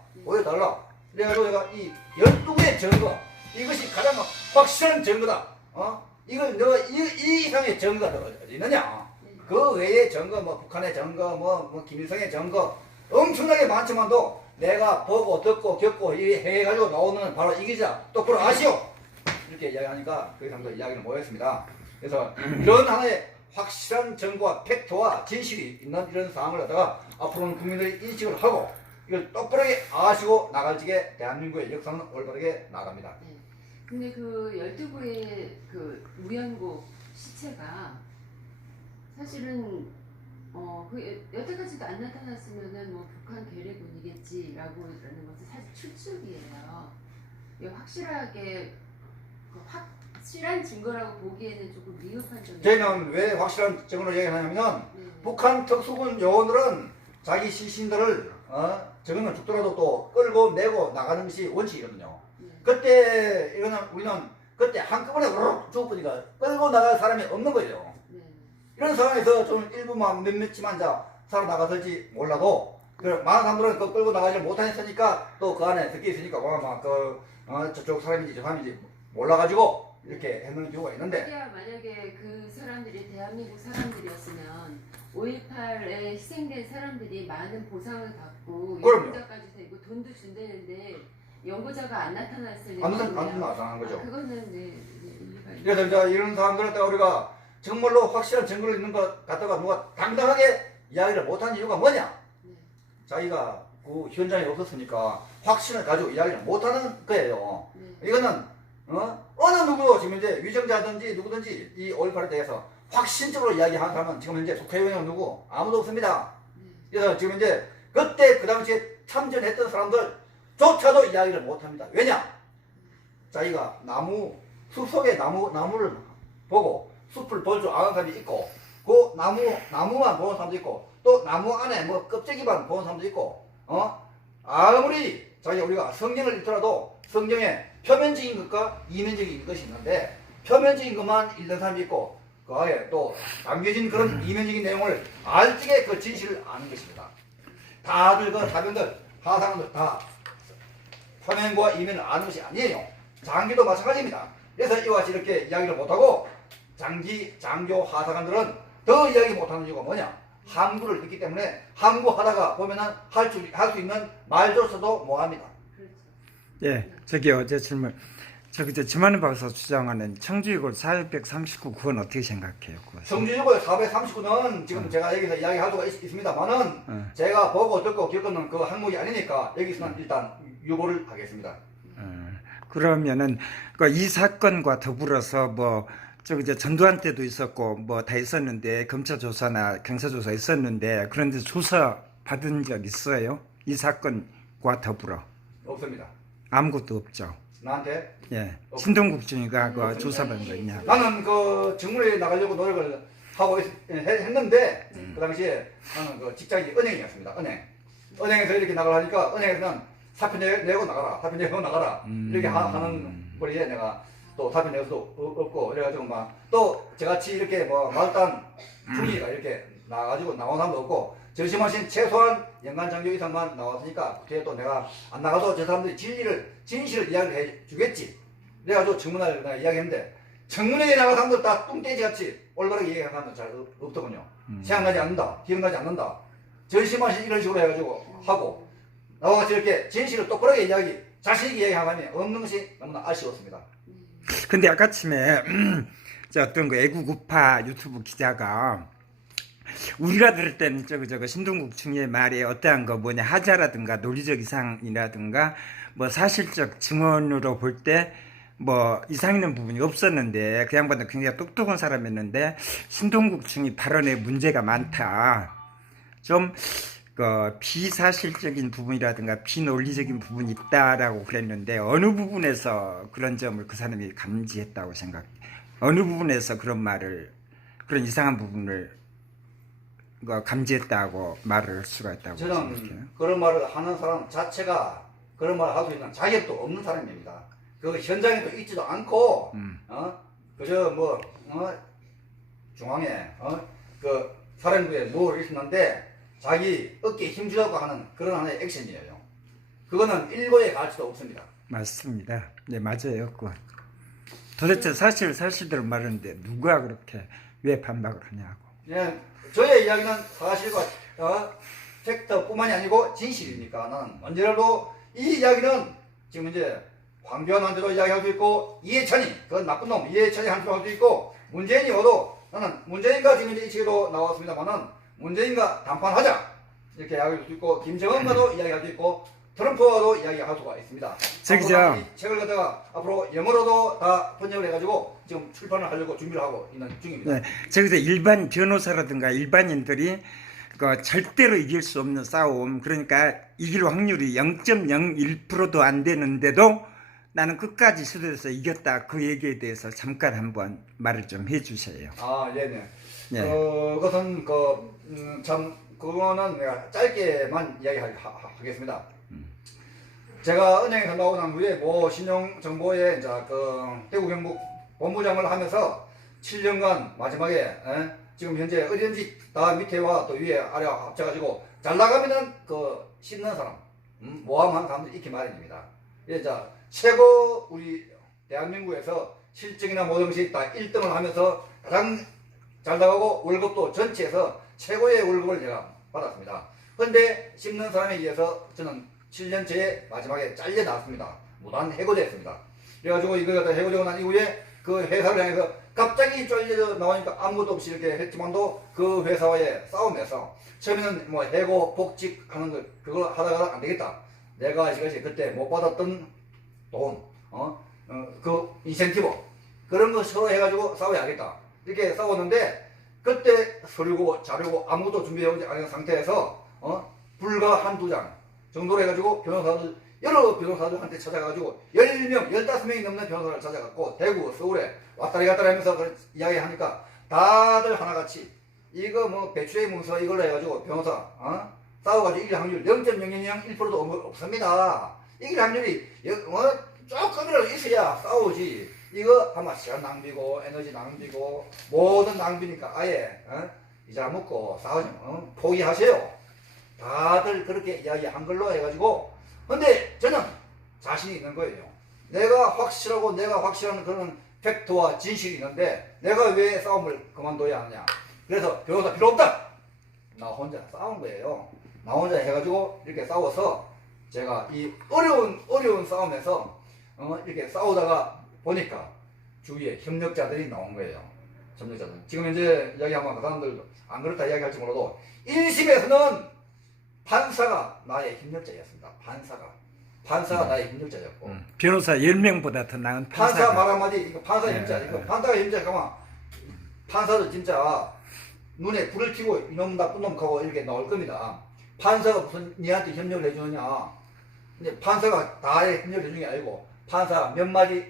그래가지고 내가 이 12개의 증거 이것이 가장 확실한 증거다. 이걸 너가 이 이상의 증거가 어디 있느냐? 그 외의 증거 뭐 북한의 증거 뭐 김일성의 증거 엄청나게 많지만도 내가 보고 듣고 겪고 해가지고 나오는 바로 이기자 똑바로 아시오 이렇게 이야기하니까 그 사람들 이야기를 모였습니다. 그래서 이런 하나의 확실한 증거와 팩트와 진실이 있는 이런 상황을 갖다가 앞으로는 국민들이 인식을 하고 이걸 똑바르게 아시고 나갈지게 대한민국의 역사는 올바르게 나갑니다. 네. 근데 그 12구의 그 무연고 시체가 사실은 그 여태까지도 안 나타났으면은 뭐 북한 괴뢰군이겠지라고 하는 것은 사실 추측이에요. 이게 확실하게 확실한 증거라고 보기에는 조금 미흡한 점이. 저희는 왜 확실한 증거로 얘기하냐면은 네. 북한 특수군 요원들은 자기 시신들을 저거는 죽더라도 또 끌고 내고 나가는 것이 원칙이거든요. 네. 그때 우리는 그때 한꺼번에 죽어보니까 끌고 나갈 사람이 없는 거예요. 네. 이런 상황에서 좀 일부만 몇몇이만 살아나갔을지 몰라도 많은 사람들은 그 끌고 나가지 못했으니까 또 그 안에 섞여 있으니까 저쪽 사람인지 저 사람인지 몰라가지고 이렇게 했는 경우가 있는데 만약에 그 사람들이 대한민국 사람들이었으면 5.18에 희생된 사람들이 많은 보상을 받고 그럼요. 연구자까지 되고 돈도 준다는데 연구자가 안 나타났을 안 예정이에요. 나타난 거죠. 그거는 일리가 있죠. 그래서 이제 이런 사람들을 갖다가 우리가 정말로 확실한 증거를 있는 것 갖다가 누가 당당하게 이야기를 못한 이유가 뭐냐? 네. 자기가 그 현장에 없었으니까 확신을 가지고 이야기를 못하는 거예요. 네. 이거는 어느 누구도 지금 이제 위정자든지 누구든지 이 5.18에 대해서 확신적으로 이야기하는 사람은 지금 현재 국회의원이 누구 아무도 없습니다. 네. 그래서 지금 이제 그때 그 당시에 참전했던 사람들조차도 이야기를 못합니다. 왜냐? 자기가 숲 속에 나무를 보고 숲을 볼 줄 아는 사람이 있고 그 나무만 보는 사람도 있고 또 나무 안에 뭐 껍데기만 보는 사람도 있고 아무리 우리가 성경을 읽더라도 성경에 표면적인 것과 이면적인 것이 있는데 표면적인 것만 읽는 사람이 있고 그 안에 또 담겨진 그런 이면적인 내용을 알지게 그 진실을 아는 것입니다. 다들 그 사병들 하상들 다 표면과 이면을 아는 것이 아니에요. 장교도 마찬가지입니다. 그래서 이와 같이 이렇게 이야기를 못하고 장교 하사관들은 더 이야기 못하는 이유가 뭐냐? 함구를 했기 때문에 함구하다가 보면은 할 수 있는 말조차도 못합니다. 그렇죠. 예, 저기요, 제 질문. 지만은 박사 주장하는 청주이골 439 그건 어떻게 생각해요? 청주이골 439는 지금 제가 여기서 이야기할 수가 있습니다만은 제가 보고 듣고 겪은 그 항목이 아니니까 여기서는 일단 유보를 하겠습니다. 그러면은 이 사건과 더불어서 전두환 때도 있었고 뭐 다 있었는데 검찰 조사나 경찰 조사 있었는데 그런데 조사 받은 적 있어요? 이 사건과 더불어 없습니다. 아무것도 없죠. 나한테? 예, 신동국 중위가 그 조사받은 거 있냐? 나는 그 정문에 나가려고 노력을 하고 했는데 그 당시에 나는 그 직장이 은행이었습니다. 은행에서 이렇게 나가려니까 은행에서는 사표 내고 나가라 이렇게 하는 거리에 내가 또 사표 낼 수도 없고 그래가지고 또 저같이 이렇게 말단 분위기가 이렇게 나가지고 나온 사람도 없고 저심하신 최소한 연간 장교 이상만 나왔으니까 그때 또 내가 안 나가도 저 사람들이 진실을 이야기를 해주겠지. 그래가지고 청문회를 내가 이야기했는데 청문회에 나간 사람들 다 뚱떼지같이 올바르게 얘기하는 사람들 잘 없더군요. 생각나지 않는다, 기억나지 않는다, 전심하시 이런 식으로 해가지고 하고 나와 같이 이렇게 진실을 똑바르게 이야기, 자신있게 이야기하는 사람이 없는 것이 너무나 아쉬웠습니다. 근데 아까쯤에 저 어떤 그 애국우파 유튜브 기자가 우리가 들을 때는 저거 신동국 중의 말에 어떠한 거 뭐냐 하자라든가 논리적 이상이라든가 뭐 사실적 증언으로 볼 때 뭐 이상 있는 부분이 없었는데 그 양반은 굉장히 똑똑한 사람이었는데 신동국 중이 발언에 문제가 많다. 좀 그 비사실적인 부분이라든가 비논리적인 부분이 있다라고 그랬는데 어느 부분에서 그런 점을 그 사람이 감지했다고 생각해? 어느 부분에서 그런 말을 그런 이상한 부분을 감지했다고 말을 할 수가 있다고 생각해요? 저는 그런 말을 하는 사람 자체가 그런 말을 할 수 있는 자격도 없는 사람입니다. 그 현장에도 있지도 않고 그저 뭐 중앙에 그 사령부에 누워 있었는데 자기 어깨에 힘주려고 하는 그런 하나의 액션이에요. 그거는 일고의 가치도 없습니다. 맞습니다. 네, 맞아요. 도대체 사실대로 말하는데 누가 그렇게 왜 반박을 하냐고. 예, 저의 이야기는 사실과 팩트뿐만이 아니고 진실이니까 나는 언제라도 이 이야기는 지금 이제 황교안한테도 이야기할 수 있고 이해찬이 그건 나쁜 놈 이해찬이 한테도 할 수 있고 문재인이 와도 나는 문재인과 지금 이제 이 책에도 나왔습니다만은 문재인과 담판하자 이렇게 이야기할 수 있고 김정은과도 이야기할 수 있고 트럼프와도 이야기할 수가 있습니다. 저기죠. 이 책을 갖다가 앞으로 영어로도 다 번역을 해가지고 지금 출판을 하려고 준비를 하고 있는 중입니다. 네, 저기서 일반 변호사라든가 일반인들이 절대로 이길 수 없는 싸움, 그러니까 이길 확률이 0.01%도 안 되는데도 나는 끝까지 시도해서 이겼다. 그 얘기에 대해서 잠깐 한번 말을 좀 해주세요. 아, 네네. 예. 그것은 그거는 내가 짧게만 이야기하겠습니다. 제가 은행에서 나오고 난 후에 뭐 신용정보에 이제 그 대구 경북 본부장을 하면서 7년간 마지막에 지금 현재 어디든지 다 밑에와 또 위에 아래와 합쳐가지고 잘 나가면은 그 씹는 사람, 모함하는 사람들이 있기 마련입니다. 예, 자 최고 우리 대한민국에서 실적이나 모든 것이 다 1등을 하면서 가장 잘 나가고 월급도 전체에서 최고의 월급을 제가 받았습니다. 그런데 씹는 사람에 의해서 저는 7년째에 마지막에 잘려 나왔습니다. 무단 해고됐습니다. 그래가지고 이거 갖다 해고되고 난 이후에 그 회사를 향해서 갑자기 잘려 나오니까 아무것도 없이 이렇게 했지만도 그 회사와의 싸움에서 처음에는 뭐 해고 복직 하는 거 그걸 하다가 안 되겠다. 내가 이것이 그때 못 받았던 돈, 그 인센티브 그런 거 서로 해가지고 싸워야겠다. 이렇게 싸웠는데 그때 서류고 자료고 아무것도 준비해오지 않은 상태에서 불과 한두 장 정도로 해가지고 여러 변호사들한테 찾아가지고 10명, 15명이 넘는 변호사를 찾아갔고 대구, 서울에 왔다리 갔다리 하면서 이야기하니까 다들 하나같이 이거 뭐 배추의 문서 이걸로 해가지고 변호사 싸워가지고 이길 확률 0.00001%도 없습니다. 이길 확률이 조금이라도 있어야 싸우지. 이거 아마 시간 낭비고 에너지 낭비고 모든 낭비니까 아예 이자 먹고 싸우지 포기하세요. 다들 그렇게 이야기한 걸로 해가지고 근데 저는 자신이 있는 거예요. 내가 확실하고 내가 확실한 그런 팩트와 진실이 있는데 내가 왜 싸움을 그만둬야 하느냐. 그래서 변호사 필요 없다. 나 혼자 싸운 거예요. 나 혼자 해가지고 이렇게 싸워서 제가 이 어려운 싸움에서 이렇게 싸우다가 보니까 주위에 협력자들이 나온 거예요. 협력자들. 지금 현재 이야기하면 그 사람들도 안 그렇다 이야기할지 몰라도 1심에서는 판사가 나의 협력자였습니다. 판사가 나의 협력자였고 변호사 10명보다 더 나은 판사 말 한마디 이거 판사 협력자 이거 판사가 협력자 가만 판사도 진짜 눈에 불을 켜고 이놈 나쁜 놈 하고 이렇게 나올 겁니다. 판사가 무슨 니한테 협력을 해주느냐. 근데 판사가 다의 협력을 해주는 게 아니고 판사 몇 마디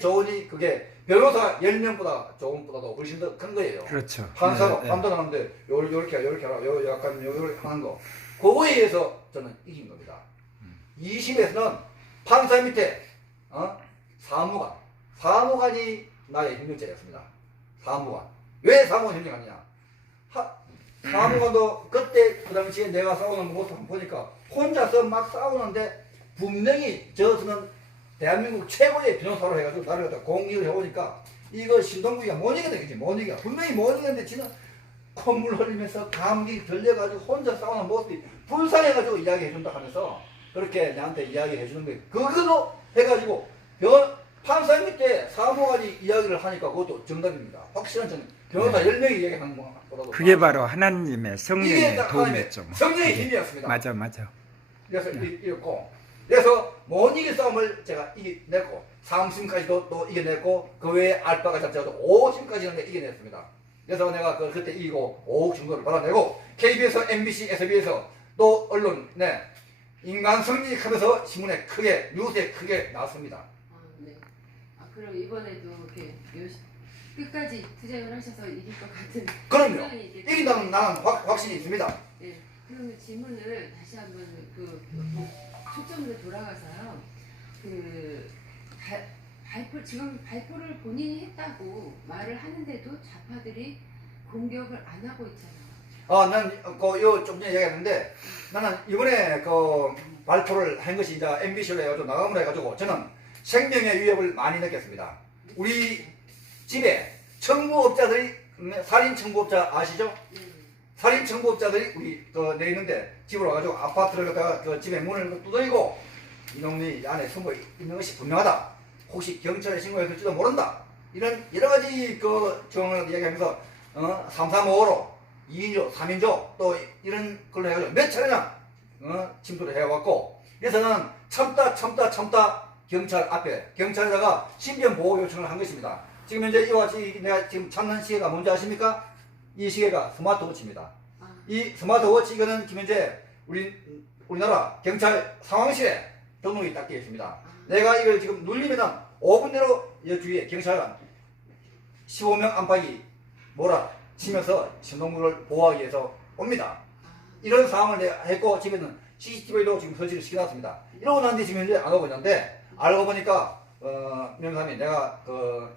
좋으니 그게 변호사 10명보다 좋은보다도 훨씬 더 큰 거예요. 그렇죠. 판사가 판단하는데 요렇게 하라 약간 요렇게 하는 거 그거에 의해서 저는 이긴 겁니다. 20에서는 판사 밑에 사무관이 나의 협력자였습니다. 사무관. 왜 사무관 협력하느냐. 사무관도 그때 그 당시에 내가 싸우는 모습 보니까 혼자서 막 싸우는데 분명히 저서는 대한민국 최고의 변호사로 해가지고 나를 갖다 공익을 해오니까 이거 신동국이가 못 이겨내겠지. 못 이겨. 분명히 못 이겼는데 지는 콧물 흘리면서 감기 들려가지고 혼자 싸우는 모습이 불쌍해가지고 이야기해준다 하면서 그렇게 나한테 이야기해주는 거예요. 그거도 해가지고 판사 밑에 사무관이 이야기를 하니까 그것도 정답입니다. 확실한 정답. 변호사 10명이 이야기하는 것보다도 그게 바로 하나님의 이게 성령의 딱 도움이었죠. 성령의 네. 힘이었습니다. 맞아. 그래서 이겼고, 그래서 못 이길 싸움을 제가 이겨냈고, 3심까지도 또 이겨냈고, 그 외에 알바가 잡혀도 5심까지는 이겨냈습니다. 그래서 내가 그때 이기고 5억 정도를 받아내고, KBS, MBC, SB에서 또 언론, 네, 인간 승리 하면서 신문에 크게, 뉴스에 크게 나왔습니다. 네. 그럼 이번에도 이렇게 끝까지 투쟁을 하셔서 이길 것 같은. 그럼요. 생각이 있겠죠? 이긴다는 나는 확신이 있습니다. 네. 그러면 질문을 다시 한번 초점으로 돌아가서요. 지금 발표를 본인이 했다고 말을 하는데도 좌파들이 공격을 안 하고 있잖아요. 난 좀 전에 얘기했는데 나는 이번에 발표를 한 것이 이제 MBC로 해가지고 나감을 해가지고 저는 생명의 위협을 많이 느꼈습니다. 우리 집에 청부업자들이 살인 청부업자 아시죠? 네. 살인 청부업자들이 우리 내 있는데 집으로 와가지고 아파트를 갖다가 집에 문을 두드리고 이놈이 안에 숨어 있는 것이 분명하다. 혹시 경찰에 신고했을지도 모른다. 이런 여러 가지 정황을 이야기하면서 335로 2인조, 3인조 또 이런 걸로 해가지고 몇 차례나 침투를 해왔고 그래서 나는 참다 경찰 앞에 경찰에다가 신변 보호 요청을 한 것입니다. 지금 현재 이와 같이 내가 지금 찾는 시계가 뭔지 아십니까? 이 시계가 스마트워치입니다. 이 스마트워치 이거는 지금 현재 우리나라 경찰 상황실에 등록이 딱 되어 있습니다. 내가 이걸 지금 눌리면은 5분 내로 이 주위에 경찰관 15명 안팎이 몰아치면서 신동국을 보호하기 위해서 옵니다. 이런 상황을 내가 했고 집에는 CCTV도 지금 설치를 시켜놨습니다. 이러고 난 뒤에 지금 현재 안 오고 있는데 알고 보니까 명사님이 내가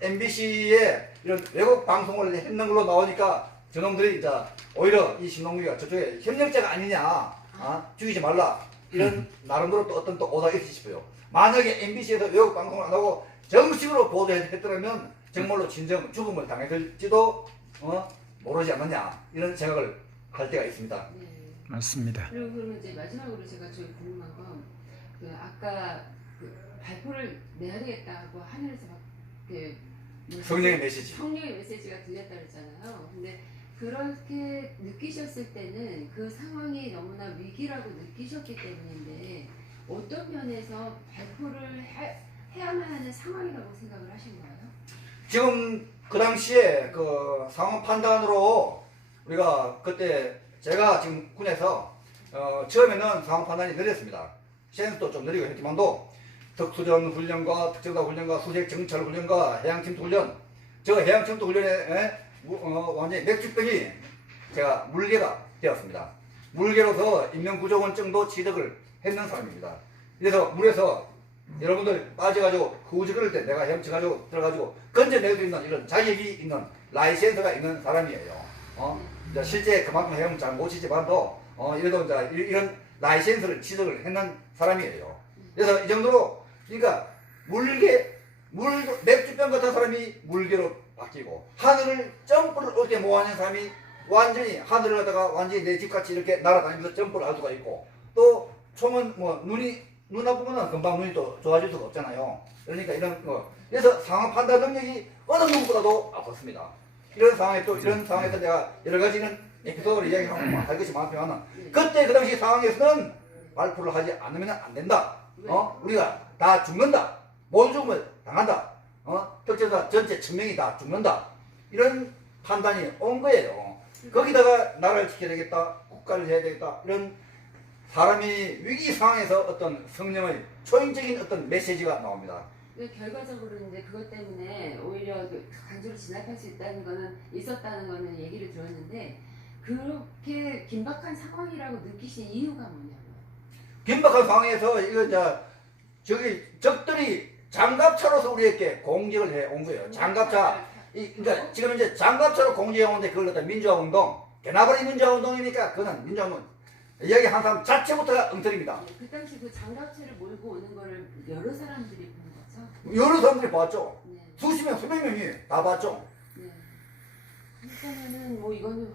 MBC에 이런 외국 방송을 했는 걸로 나오니까 저놈들이 이제 오히려 이 신동국이가 저쪽에 협력자가 아니냐, 죽이지 말라 이런 나름대로 또 어떤 또 오답이 있을지 싶어요. 만약에 MBC에서 외국 방송을 안 하고 정식으로 보도했더라면 정말로 진정 죽음을 당했을지도 모르지 않느냐 이런 생각을 할 때가 있습니다. 네. 맞습니다. 그리고 그러면 이제 마지막으로 제가 저희 궁금한 건 아까 발표를 내야 되겠다고 하늘에서 막 성령의 메시지. 성령의 메시지가 들렸다 그랬잖아요. 근데 그렇게 느끼셨을 때는 그 상황이 너무나 위기라고 느끼셨기 때문인데 어떤 면에서 발표를 해야만 하는 상황이라고 생각을 하신 거예요? 지금 그 당시에 상황 판단으로 우리가 그때 제가 지금 군에서 처음에는 상황 판단이 느렸습니다. 시행도 좀 느리고 했지만도 특수전 훈련과 특정사 훈련과 수색 정찰 훈련과 해양침투 훈련 저 해양침투 훈련에 완전히 맥주병이 제가 물개가 되었습니다. 물개로서 인명구조원증도 취득을 했는 사람입니다. 그래서 물에서 여러분들 빠져가지고 후지거릴 때 내가 헤엄쳐가지고 들어가지고 건져낼 수 있는 이런 자격이 있는 라이센스가 있는 사람이에요. 이제 실제 그만큼 헤엄 잘 못 치지만도 이래도 이제 이런 라이센스를 취득을 했는 사람이에요. 그래서 이 정도로 그러니까 맥주병 같은 사람이 물개로 바뀌고 하늘을 점프를 어떻게 못하는 사람이 완전히 하늘을 갖다가 완전히 내 집같이 이렇게 날아다니면서 점프를 할 수가 있고 또 총은 눈 아프면은 금방 눈이 또 좋아질 수가 없잖아요. 그러니까 이런 그래서 상황 판단 능력이 어느 누구보다도 아팠습니다. 이런 상황에서 내가 여러 가지 이런 에피소드를 이야기하면 할 것이 많지만 그때 그 당시 상황에서는 발표를 하지 않으면 안 된다. 우리가 다 죽는다. 못 죽으면 당한다. 특정사 전체 1000명이 다 죽는다. 이런 판단이 온 거예요. 거기다가 나라를 지켜야 되겠다. 국가를 해야 되겠다. 이런 사람이 위기 상황에서 어떤 성령의 초인적인 어떤 메시지가 나옵니다. 결과적으로 이제 그것 때문에 오히려 간주로 진압할 수 있었다는 거는 얘기를 들었는데 그렇게 긴박한 상황이라고 느끼신 이유가 뭐냐고요? 긴박한 상황에서 이거 이제 적들이 장갑차로서 우리에게 공격을 해 온 거예요. 장갑차. 그러니까 지금 이제 장갑차로 공격해 오는데 그걸 갖다 민주화운동, 개나버리 민주화운동이니까 그거는 민주화운동. 이야기한 사람 자체부터가 엉터리입니다. 그 당시 그 장갑차를 몰고 오는 거를 여러 사람들이 본 거예요? 여러 사람들이 봤죠. 네. 수십 명, 수백 명이 다 봤죠. 네. 일단은 뭐 이거는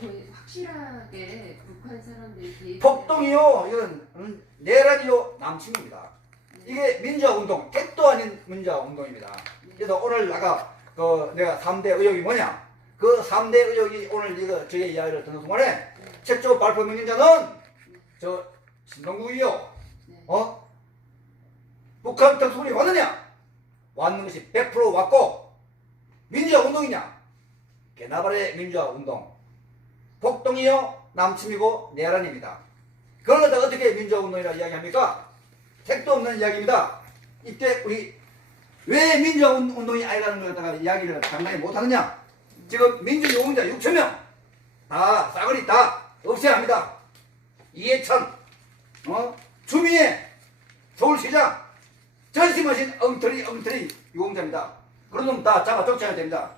거의 확실하게 북한 사람들이 폭동이요, 이건 내란이요, 남침입니다. 이게 민주화운동, 택도 아닌 민주화운동입니다. 그래서 오늘 내가 3대 의혹이 뭐냐? 그 3대 의혹이 오늘 저의 이야기를 듣는 순간에 최초 발표 명령자는 저 신동국이요. 네. 북한 특수군이 왔느냐? 왔는 것이 100% 왔고, 민주화운동이냐? 개나발의 민주화운동. 폭동이요, 남침이고 내란입니다. 그걸 갖다가 어떻게 민주화운동이라고 이야기합니까? 택도 없는 이야기입니다. 이때 우리 왜 민주화운동이 아니라는 걸 갖다가 이야기를 상당히 못하느냐? 지금 민주유공자 6천명 다 싸그리 다 없애야 합니다. 이해찬, 주미애 서울시장 전심하신 엉터리 유공자입니다. 그런 놈 다 잡아 쫓아야 됩니다.